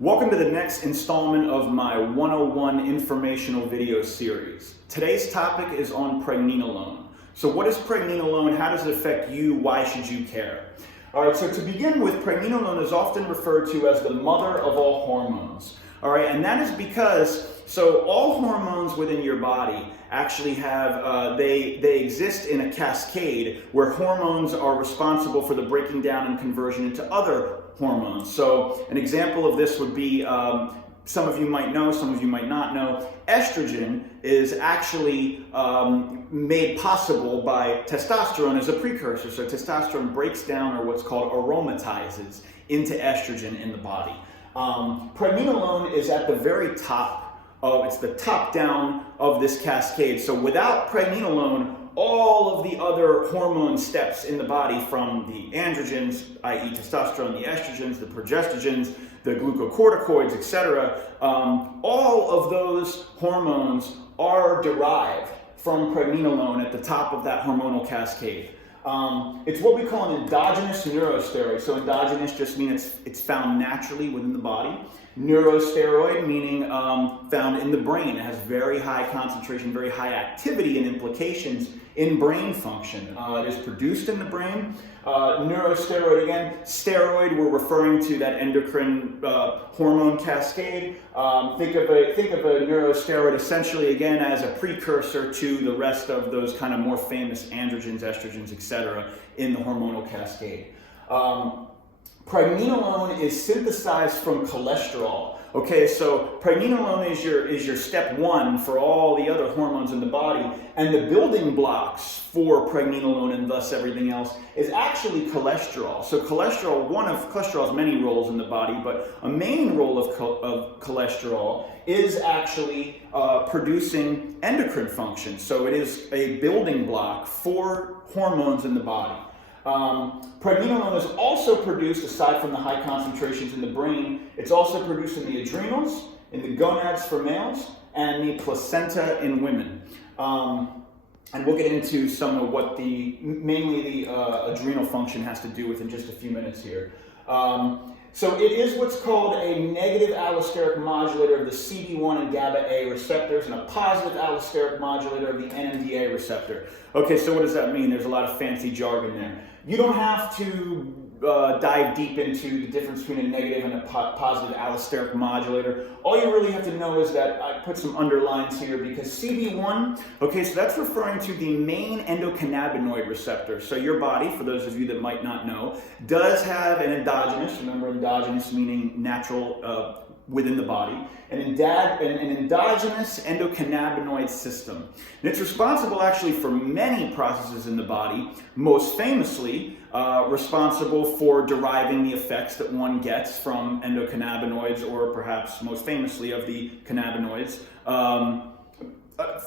Welcome to the next installment of my 101 informational video series. Today's topic is on pregnenolone. So what is pregnenolone? How does it affect you? Why should you care? All right, so to begin with, pregnenolone is often referred to as the mother of all hormones. All right, and that is because, all hormones within your body actually have, they exist in a cascade where hormones are responsible for the breaking down and conversion into other hormones. So an example of this would be, some of you might know, some of you might not know, estrogen is actually made possible by testosterone as a precursor. So testosterone breaks down, or what's called aromatizes, into estrogen in the body. Pregnenolone is at the very top of, it's the top down of this cascade. So without pregnenolone, all of the other hormone steps in the body, from the androgens, i.e. testosterone, the estrogens, the progestogens, the glucocorticoids, etc., all of those hormones are derived from pregnenolone at the top of that hormonal cascade. It's what we call an endogenous neurosteroid. So endogenous just means it's found naturally within the body. Neurosteroid meaning found in the brain. It has very high concentration, very high activity and implications in brain function. It is produced in the brain. Neurosteroid, again, steroid, we're referring to that endocrine hormone cascade. Think of a neurosteroid essentially, again, as a precursor to the rest of those kind of more famous androgens, estrogens, etc. in the hormonal cascade. Pregnenolone is synthesized from cholesterol. Okay, so pregnenolone is your step one for all the other hormones in the body, and the building blocks for pregnenolone and thus everything else is actually cholesterol. So cholesterol, one of cholesterol's many roles in the body, but a main role of cholesterol is actually producing endocrine function. So it is a building block for hormones in the body. Pregnenolone is also produced, aside from the high concentrations in the brain, it's also produced in the adrenals, in the gonads for males, and the placenta in women. And we'll get into some of what mainly the adrenal function has to do with in just a few minutes here. So it is what's called a negative allosteric modulator of the CB1 and GABA-A receptors, and a positive allosteric modulator of the NMDA receptor. Okay, so what does that mean? There's a lot of fancy jargon there. You don't have to dive deep into the difference between a negative and a positive allosteric modulator. All you really have to know is that I put some underlines here, because CB1, okay, so that's referring to the main endocannabinoid receptor. So your body, for those of you that might not know, does have an endogenous, remember endogenous meaning natural, within the body, an endogenous endocannabinoid system. And it's responsible actually for many processes in the body, most famously responsible for deriving the effects that one gets from endocannabinoids, or perhaps most famously of the cannabinoids.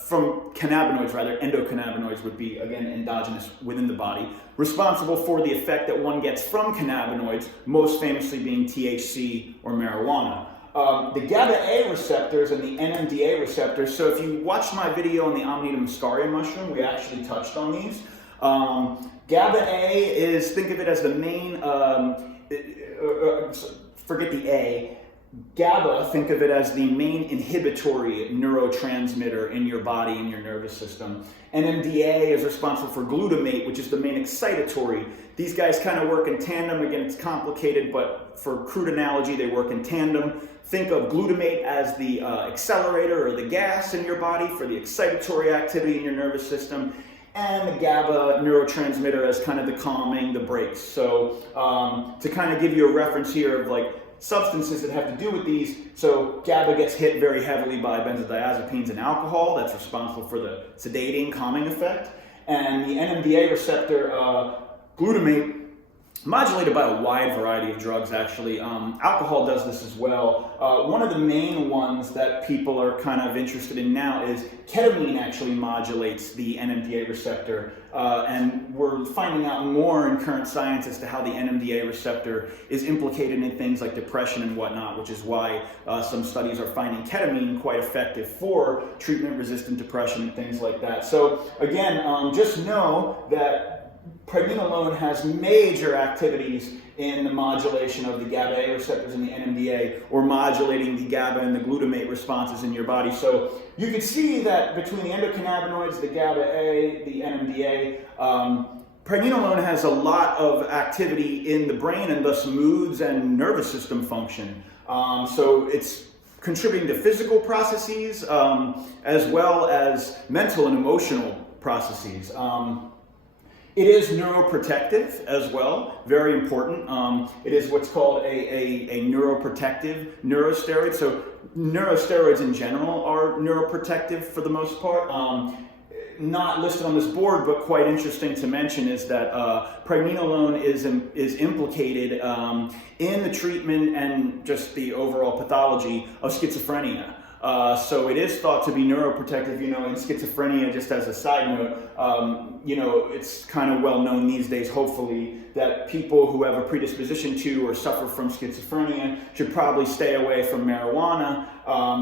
From cannabinoids, rather, endocannabinoids would be, again, endogenous within the body, responsible for the effect that one gets from cannabinoids, most famously being THC or marijuana. The GABA-A receptors and the NMDA receptors, so if you watched my video on the Amanita muscaria mushroom, we actually touched on these. GABA-A is, think of it as the main, forget the A, GABA, think of it as the main inhibitory neurotransmitter in your body, in your nervous system. NMDA is responsible for glutamate, which is the main excitatory. These guys kind of work in tandem. Again, it's complicated, but for crude analogy, they work in tandem. Think of glutamate as the accelerator or the gas in your body for the excitatory activity in your nervous system, and the GABA neurotransmitter as kind of the calming, the brakes. So to kind of give you a reference here of like substances that have to do with these, so GABA gets hit very heavily by benzodiazepines and alcohol. That's responsible for the sedating, calming effect. And the NMDA receptor, glutamate, modulated by a wide variety of drugs, actually. Alcohol does this as well. One of the main ones that people are kind of interested in now is ketamine actually modulates the NMDA receptor. And we're finding out more in current science as to how the NMDA receptor is implicated in things like depression and whatnot, which is why some studies are finding ketamine quite effective for treatment-resistant depression and things like that. So again, just know that Pregnenolone has major activities in the modulation of the GABA-A receptors in the NMDA, or modulating the GABA and the glutamate responses in your body. So you can see that between the endocannabinoids, the GABA-A, the NMDA, Pregnenolone has a lot of activity in the brain, and thus moods and nervous system function. So it's contributing to physical processes as well as mental and emotional processes. It is neuroprotective as well, very important. It is what's called a neuroprotective neurosteroid. So neurosteroids in general are neuroprotective for the most part. Not listed on this board, but quite interesting to mention, is that Pregnenolone is implicated in the treatment and just the overall pathology of schizophrenia. So it is thought to be neuroprotective, in schizophrenia. Just as a side note, it's kind of well known these days, hopefully, that people who have a predisposition to or suffer from schizophrenia should probably stay away from marijuana,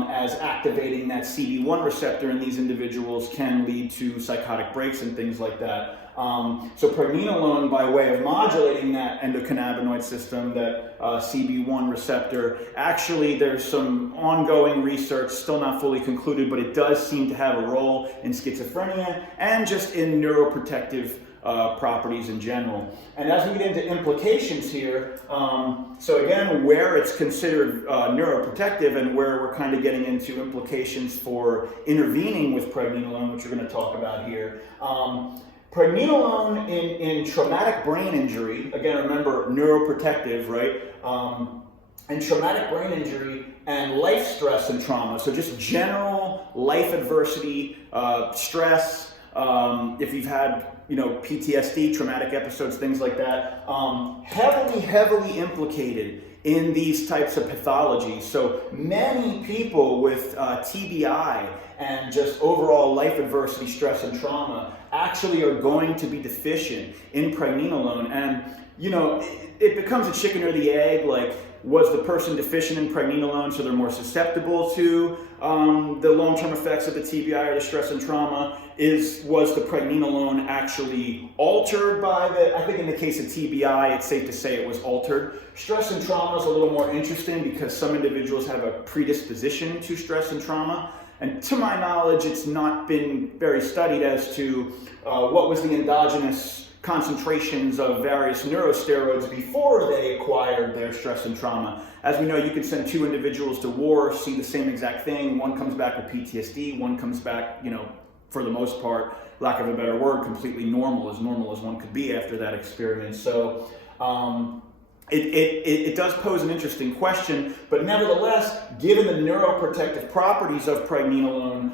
as activating that CB1 receptor in these individuals can lead to psychotic breaks and things like that. So Pregnenolone, by way of modulating that endocannabinoid system, that CB1 receptor, actually there's some ongoing research, still not fully concluded, but it does seem to have a role in schizophrenia and just in neuroprotective properties in general. And as we get into implications here, so again, where it's considered neuroprotective and where we're kind of getting into implications for intervening with Pregnenolone, which we're going to talk about here. Pregnenolone in traumatic brain injury, again, remember, neuroprotective, right? And traumatic brain injury and life stress and trauma, so just general life adversity, stress, if you've had PTSD, traumatic episodes, things like that, heavily implicated in these types of pathologies. So many people with TBI and just overall life adversity, stress, and trauma actually are going to be deficient in Pregnenolone. And, it becomes a chicken or the egg, like, was the person deficient in Pregnenolone so they're more susceptible to the long-term effects of the TBI or the stress and trauma? Was the Pregnenolone actually altered by I think in the case of TBI, it's safe to say it was altered. Stress and trauma is a little more interesting because some individuals have a predisposition to stress and trauma. And to my knowledge, it's not been very studied as to what was the endogenous concentrations of various neurosteroids before they acquired their stress and trauma. As we know, you can send two individuals to war, see the same exact thing. One comes back with PTSD, one comes back, for the most part, lack of a better word, completely normal as one could be after that experience. So it does pose an interesting question, but nevertheless, given the neuroprotective properties of Pregnenolone,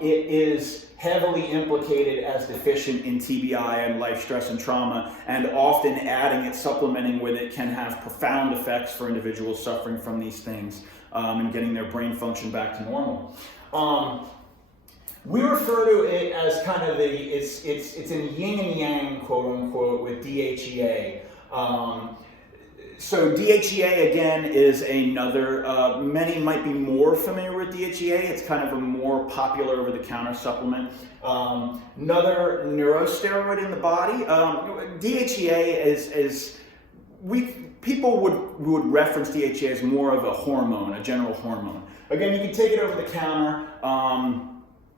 it is heavily implicated as deficient in TBI and life stress and trauma, and often adding it, supplementing with it, can have profound effects for individuals suffering from these things and getting their brain function back to normal. We refer to it as kind of it's in yin and yang, quote unquote, with DHEA. So DHEA, again, is another, many might be more familiar with DHEA. It's kind of a more popular over-the-counter supplement. Another neurosteroid in the body. DHEA people would reference DHEA as more of a hormone, a general hormone. Again, you can take it over the counter.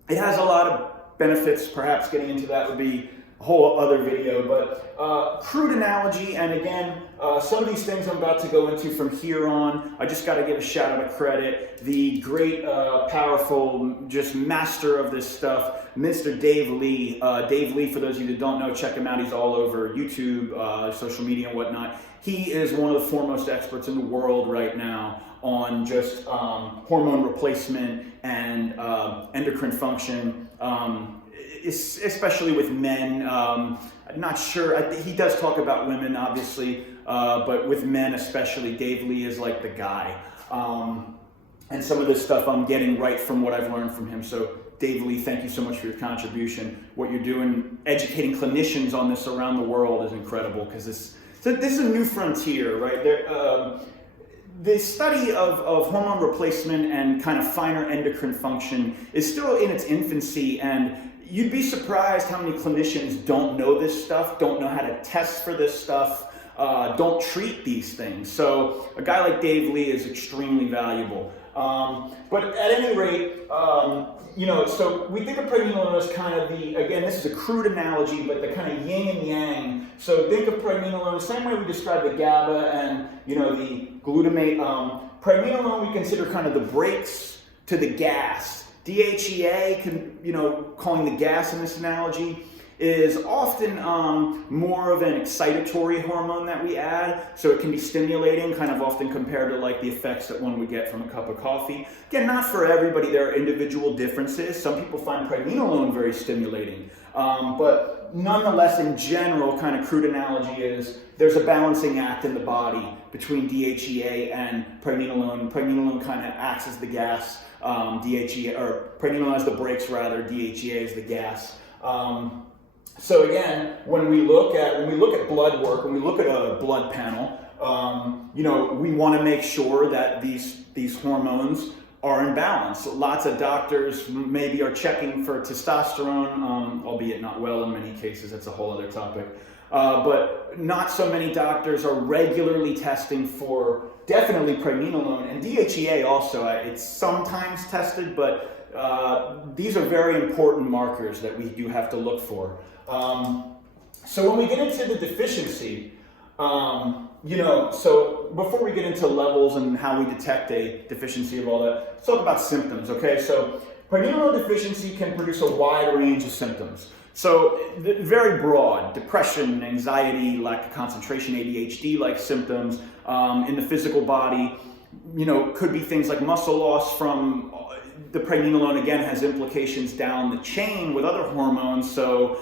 It has a lot of benefits. Perhaps getting into that would be a whole other video, but crude analogy, and again, some of these things I'm about to go into from here on, I just got to give a shout out of credit. The great, powerful, just master of this stuff, Mr. Dave Lee. Dave Lee, for those of you that don't know, check him out. He's all over YouTube, social media and whatnot. He is one of the foremost experts in the world right now on just hormone replacement and endocrine function. Especially with men. Not sure, he does talk about women, obviously, but with men especially, Dave Lee is like the guy. And some of this stuff I'm getting right from what I've learned from him. So Dave Lee, thank you so much for your contribution. What you're doing, educating clinicians on this around the world, is incredible, because this is a new frontier, right? The study of hormone replacement and kind of finer endocrine function is still in its infancy, and you'd be surprised how many clinicians don't know this stuff, don't know how to test for this stuff, don't treat these things. So a guy like Dave Lee is extremely valuable. But at any rate, so we think of pregnenolone as kind of again, this is a crude analogy, but the kind of yin and yang. So think of pregnenolone the same way we describe the GABA and, the glutamate. Pregnenolone we consider kind of the brakes to the gas. DHEA, calling the gas in this analogy, is often more of an excitatory hormone that we add, so it can be stimulating, kind of often compared to like the effects that one would get from a cup of coffee. Again, not for everybody, there are individual differences. Some people find pregnenolone very stimulating, but nonetheless, in general, kind of crude analogy is there's a balancing act in the body between DHEA and pregnenolone. Pregnenolone kind of acts as the gas, DHEA, or pregnenolone as the brakes rather, DHEA is the gas. So again, when we look at blood work, when we look at a blood panel, we want to make sure that these hormones are in balance. Lots of doctors maybe are checking for testosterone, albeit not well in many cases. That's a whole other topic. But not so many doctors are regularly testing for definitely pregnenolone, and DHEA also. It's sometimes tested, but these are very important markers that we do have to look for. So when we get into the deficiency, so before we get into levels and how we detect a deficiency of all that, let's talk about symptoms, okay? So pregnenolone deficiency can produce a wide range of symptoms. So very broad: depression, anxiety, lack of concentration, ADHD-like symptoms. In the physical body, could be things like muscle loss from the pregnenolone. Again, has implications down the chain with other hormones. So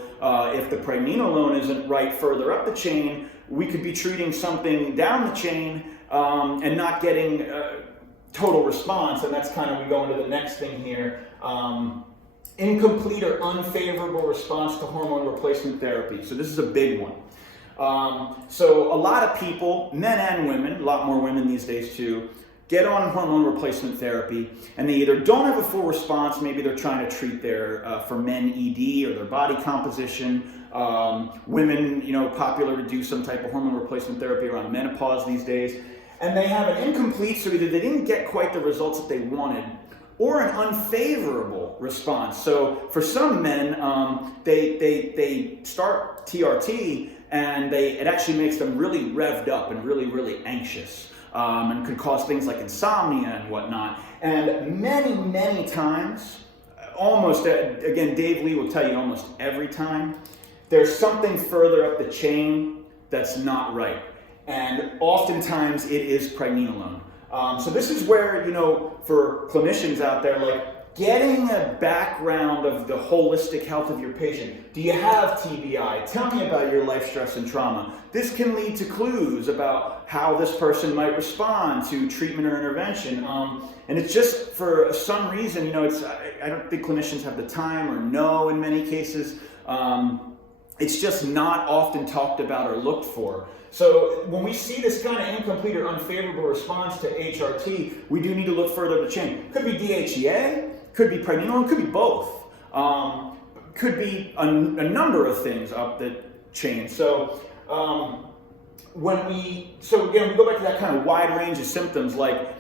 if the pregnenolone isn't right further up the chain, we could be treating something down the chain and not getting total response. And that's kind of, we go into the next thing here. Incomplete or unfavorable response to hormone replacement therapy. So this is a big one. So a lot of people, men and women, a lot more women these days too, get on hormone replacement therapy, and they either don't have a full response, maybe they're trying to treat their, for men, ED or their body composition. Women, popular to do some type of hormone replacement therapy around menopause these days, and they have an incomplete, so either they didn't get quite the results that they wanted, or an unfavorable response. So for some men, they start TRT, and it actually makes them really revved up and really, really anxious. And could cause things like insomnia and whatnot. And many, many times, almost, again, Dave Lee will tell you almost every time, there's something further up the chain that's not right. And oftentimes it is pregnenolone. So this is where, for clinicians out there, like getting a background of the holistic health of your patient. Do you have TBI? Tell me about your life stress and trauma. This can lead to clues about how this person might respond to treatment or intervention. And it's just for some reason, I don't think clinicians have the time or know in many cases. It's just not often talked about or looked for. So when we see this kind of incomplete or unfavorable response to HRT, we do need to look further up the chain. Could be DHEA, could be pregnenolone, could be both. Could be a number of things up the chain. So again, we go back to that kind of wide range of symptoms. Like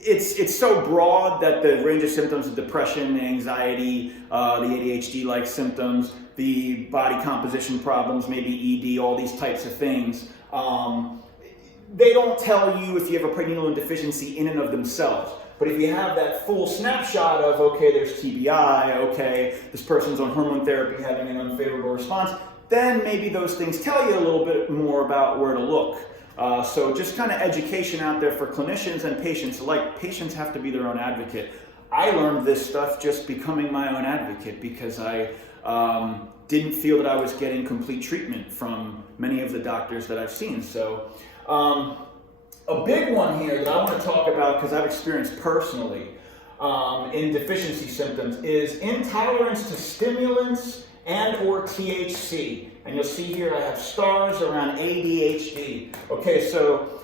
it's so broad that the range of symptoms of depression, anxiety, the ADHD-like symptoms, the body composition problems, maybe ED, all these types of things. They don't tell you if you have a pregnenolone deficiency in and of themselves. But if you have that full snapshot of, okay, there's TBI, okay, this person's on hormone therapy having an unfavorable response, then maybe those things tell you a little bit more about where to look. So just kind of education out there for clinicians and patients alike. Patients have to be their own advocate. I learned this stuff just becoming my own advocate because I didn't feel that I was getting complete treatment from many of the doctors that I've seen. So a big one here that I want to talk about because I've experienced personally in deficiency symptoms is intolerance to stimulants and or THC. And you'll see here I have stars around ADHD. Okay, so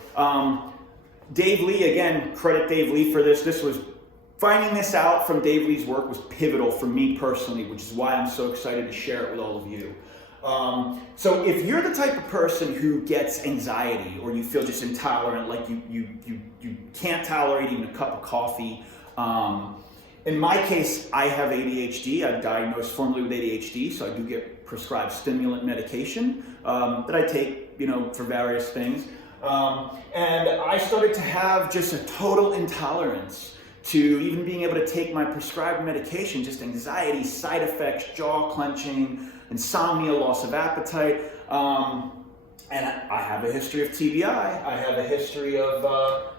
Dave Lee, again, credit Dave Lee for this. This was Finding this out from Dave Lee's work was pivotal for me personally, which is why I'm so excited to share it with all of you. So if you're the type of person who gets anxiety, or you feel just intolerant, like you can't tolerate even a cup of coffee, in my case, I have ADHD. I'm diagnosed formally with ADHD, so I do get prescribed stimulant medication that I take, for various things. And I started to have just a total intolerance to even being able to take my prescribed medication, just anxiety, side effects, jaw clenching, insomnia, loss of appetite. And I have a history of TBI. I have a history of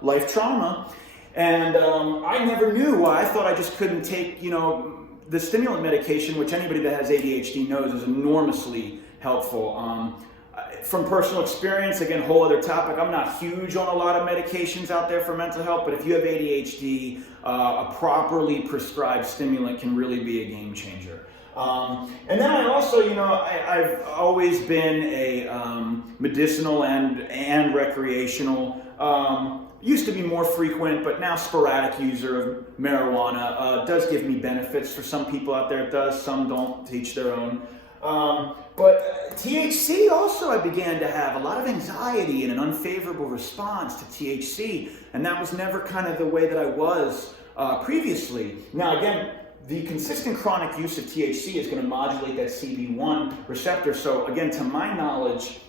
life trauma. And I never knew why. I thought I just couldn't take, the stimulant medication, which anybody that has ADHD knows is enormously helpful. From personal experience, again, whole other topic, I'm not huge on a lot of medications out there for mental health, but if you have ADHD, a properly prescribed stimulant can really be a game changer. And then I also, I've always been a medicinal and recreational, used to be more frequent, but now sporadic user of marijuana. Does give me benefits. For some people out there it does, some don't, to each their own. But THC also, I began to have a lot of anxiety and an unfavorable response to THC, and that was never kind of the way that I was previously. Now again, the consistent chronic use of THC is going to modulate that CB1 receptor, so again, to my knowledge,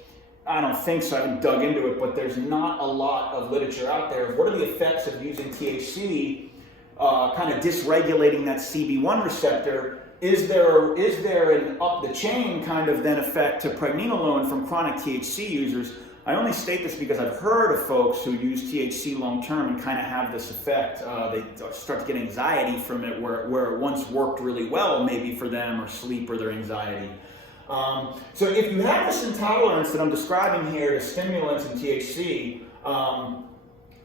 I don't think so, I haven't dug into it, but there's not a lot of literature out there. What are the effects of using THC, kind of dysregulating that CB1 receptor? Is there an up the chain kind of then effect to Pregnenolone from chronic THC users? I only state this because I've heard of folks who use THC long term and kind of have this effect. They start to get anxiety from it where it once worked really well, maybe for them, or sleep, or their anxiety. So if you have this intolerance that I'm describing here to stimulants and THC,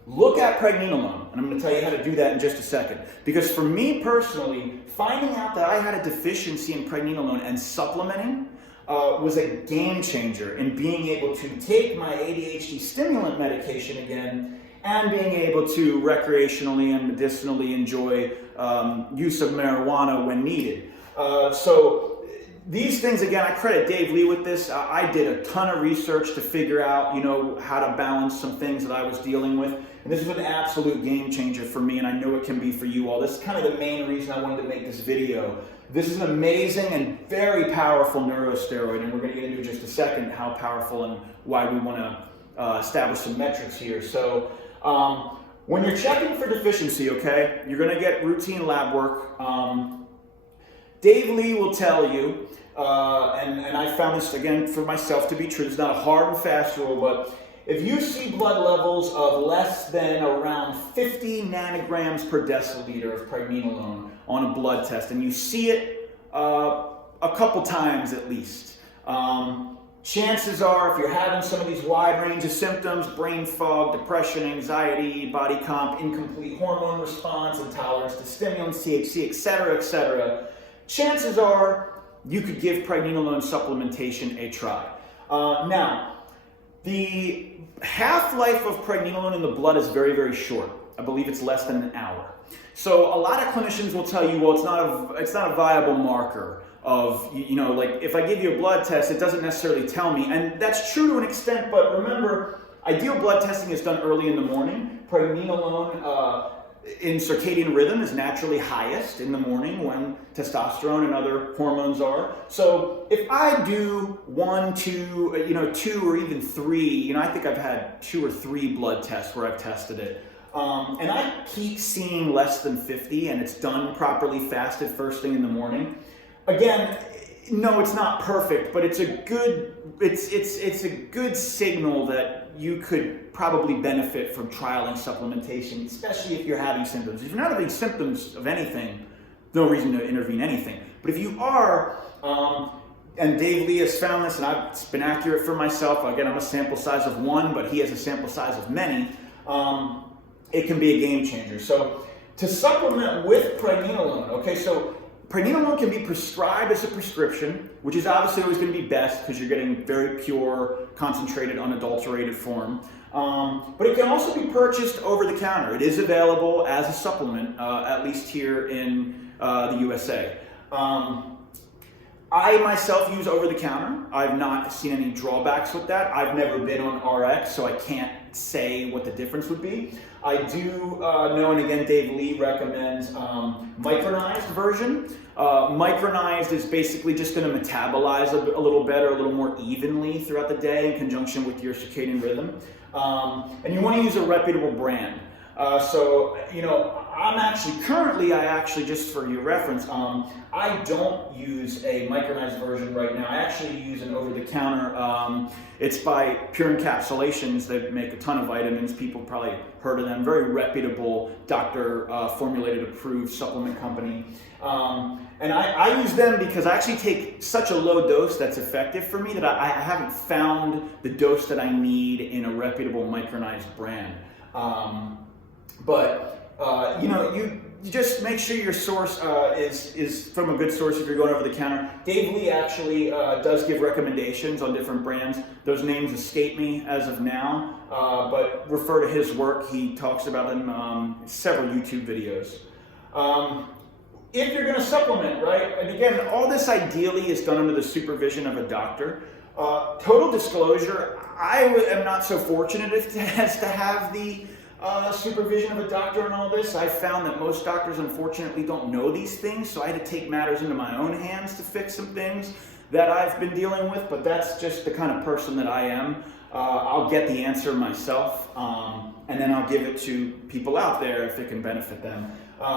look at Pregnenolone, and I'm going to tell you how to do that in just a second. Because for me personally, finding out that I had a deficiency in Pregnenolone and supplementing was a game changer in being able to take my ADHD stimulant medication again and being able to recreationally and medicinally enjoy use of marijuana when needed. So these things, again, I credit Dave Lee with this. I did a ton of research to figure out, how to balance some things that I was dealing with. And this was an absolute game changer for me, and I know it can be for you all. This is kind of the main reason I wanted to make this video. This is an amazing and very powerful neurosteroid, and we're going to get into in just a second how powerful and why we want to establish some metrics here. So when you're checking for deficiency, okay, you're going to get routine lab work. Dave Lee will tell you, and I found this, again, for myself to be true. It's not a hard and fast rule, but if you see blood levels of less than around 50 nanograms per deciliter of Pregnenolone on a blood test, and you see it a couple times at least, chances are, if you're having some of these wide range of symptoms, brain fog, depression, anxiety, body comp, incomplete hormone response, intolerance to stimulants, THC, etc., chances are you could give Pregnenolone supplementation a try. Now, the half-life of Pregnenolone in the blood is very, very short. I believe it's less than an hour. So a lot of clinicians will tell you, well, it's not a viable marker of, like if I give you a blood test, it doesn't necessarily tell me. And that's true to an extent, but remember, ideal blood testing is done early in the morning. Pregnenolone in circadian rhythm is naturally highest in the morning when testosterone and other hormones are. So if I do 1, 2, 2 or even 3, I think I've had 2 or 3 blood tests where I've tested it. And I keep seeing less than 50 and it's done properly fasted first thing in the morning. Again, no, it's not perfect, but it's a good, it's a good signal that you could probably benefit from trialing supplementation, especially if you're having symptoms. If you're not having symptoms of anything, no reason to intervene anything. But if you are, and Dave Lee has found this, and it's been accurate for myself. Again, I'm a sample size of 1, but he has a sample size of many. It can be a game changer. So to supplement with Pregnenolone, okay, so Pregnenolone can be prescribed as a prescription, which is obviously always going to be best because you're getting very pure, concentrated, unadulterated form. But it can also be purchased over the counter. It is available as a supplement, at least here in the USA. I myself use over the counter. I've not seen any drawbacks with that. I've never been on RX, so I can't say what the difference would be. I do know, and again, Dave Lee recommends micronized version. Micronized is basically just going to metabolize a little better, a little more evenly throughout the day in conjunction with your circadian rhythm. And you want to use a reputable brand. So, you know, I actually, just for your reference, I don't use a micronized version right now. I actually use an over-the-counter. It's by Pure Encapsulations. They make a ton of vitamins. People probably heard of them. Very reputable, doctor formulated, approved supplement company. And I use them because I actually take such a low dose that's effective for me that I haven't found the dose that I need in a reputable micronized brand. You know, you just make sure your source is from a good source if you're going over the counter. Dave Lee actually does give recommendations on different brands. Those names escape me as of now, but refer to his work. He talks about them in several YouTube videos. If you're going to supplement, right, and again, all this ideally is done under the supervision of a doctor. Total disclosure, I am not so fortunate as to have the supervision of a doctor and all this. I found that most doctors unfortunately don't know these things, so I had to take matters into my own hands to fix some things that I've been dealing with, but that's just the kind of person that I am. I'll get the answer myself, and then I'll give it to people out there if it can benefit them.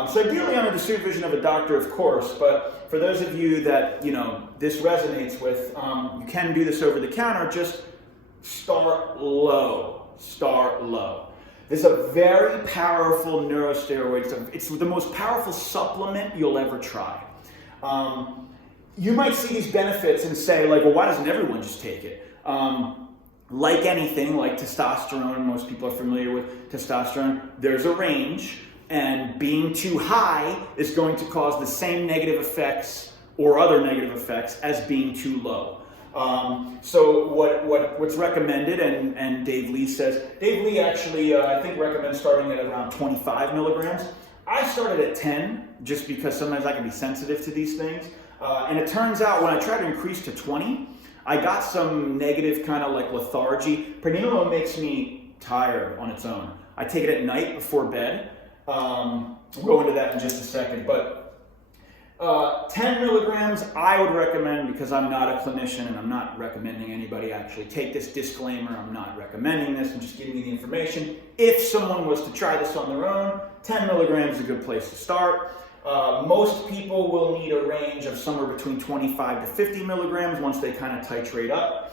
So ideally under the supervision of a doctor, of course, but for those of you that, you know, this resonates with, you can do this over the counter. Just start low. Start low. This is a very powerful neurosteroid. It's the most powerful supplement you'll ever try. You might see these benefits and say, like, well, why doesn't everyone just take it? Like anything, like testosterone, most people are familiar with testosterone, there's a range, and being too high is going to cause the same negative effects or other negative effects as being too low. So what's recommended, and Dave Lee says, Dave Lee actually I think recommends starting at around 25 milligrams. I started at 10 just because sometimes I can be sensitive to these things. And it turns out when I tried to increase to 20, I got some negative kind of like lethargy. Pregnenolone makes me tired on its own. I take it at night before bed. We'll go into that in just a second, but 10 milligrams I would recommend, because I'm not a clinician and I'm not recommending anybody actually take this disclaimer. I'm not recommending this, I'm just giving you the information. If someone was to try this on their own, 10 milligrams is a good place to start. Most people will need a range of somewhere between 25 to 50 milligrams once they kind of titrate up.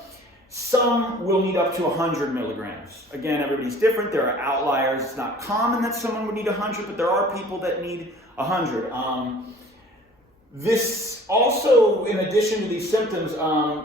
Some will need up to 100 milligrams. Again, everybody's different. There are outliers. It's not common that someone would need 100, but there are people that need 100. This also, in addition to these symptoms,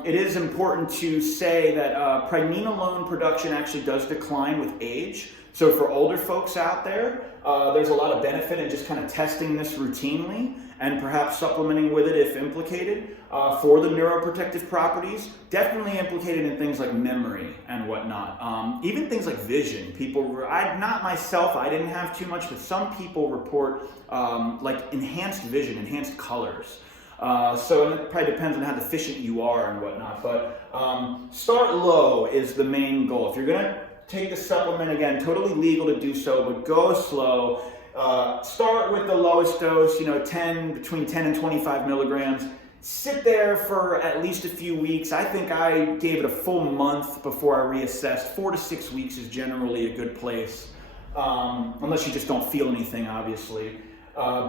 it is important to say that pregnenolone production actually does decline with age. So for older folks out there, there's a lot of benefit in just kind of testing this routinely and perhaps supplementing with it if implicated for the neuroprotective properties. Definitely implicated in things like memory and whatnot. Even things like vision. People, not myself, I didn't have too much, but some people report like enhanced vision, enhanced colors. So it probably depends on how deficient you are and whatnot, but start low is the main goal. If you're gonna take the supplement, again, totally legal to do so, but go slow. Start with the lowest dose, between 10 and 25 milligrams. Sit there for at least a few weeks. I think I gave it a full month before I reassessed. 4 to 6 weeks is generally a good place, unless you just don't feel anything, obviously. I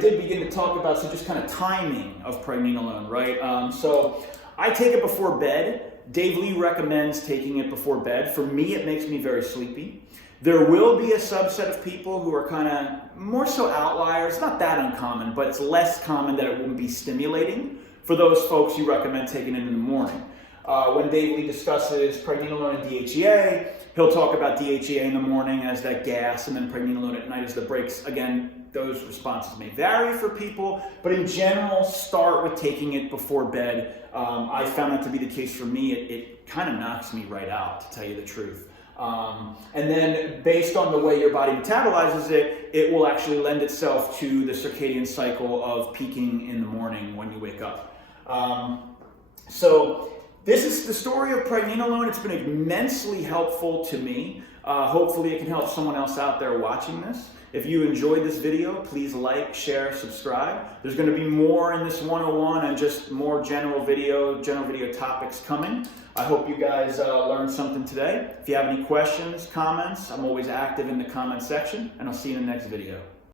did begin to talk about some just kind of timing of pregnenolone, right? So I take it before bed. Dave Lee recommends taking it before bed. For me, it makes me very sleepy. There will be a subset of people who are kind of more so outliers. Not that uncommon, but it's less common that it wouldn't be stimulating. For those folks, you recommend taking it in the morning. When Dave Lee discusses pregnenolone and DHEA, he'll talk about DHEA in the morning as that gas, and then pregnenolone at night as the breaks. Again, those responses may vary for people, but in general, start with taking it before bed. I found that to be the case for me. It kind of knocks me right out, to tell you the truth. And then based on the way your body metabolizes it, it will actually lend itself to the circadian cycle of peaking in the morning when you wake up. So this is the story of Pregnenolone. It's been immensely helpful to me. Hopefully it can help someone else out there watching this. If you enjoyed this video, please like, share, subscribe. There's going to be more in this 101 and just more general video topics coming. I hope you guys learned something today. If you have any questions, comments, I'm always active in the comment section, and I'll see you in the next video.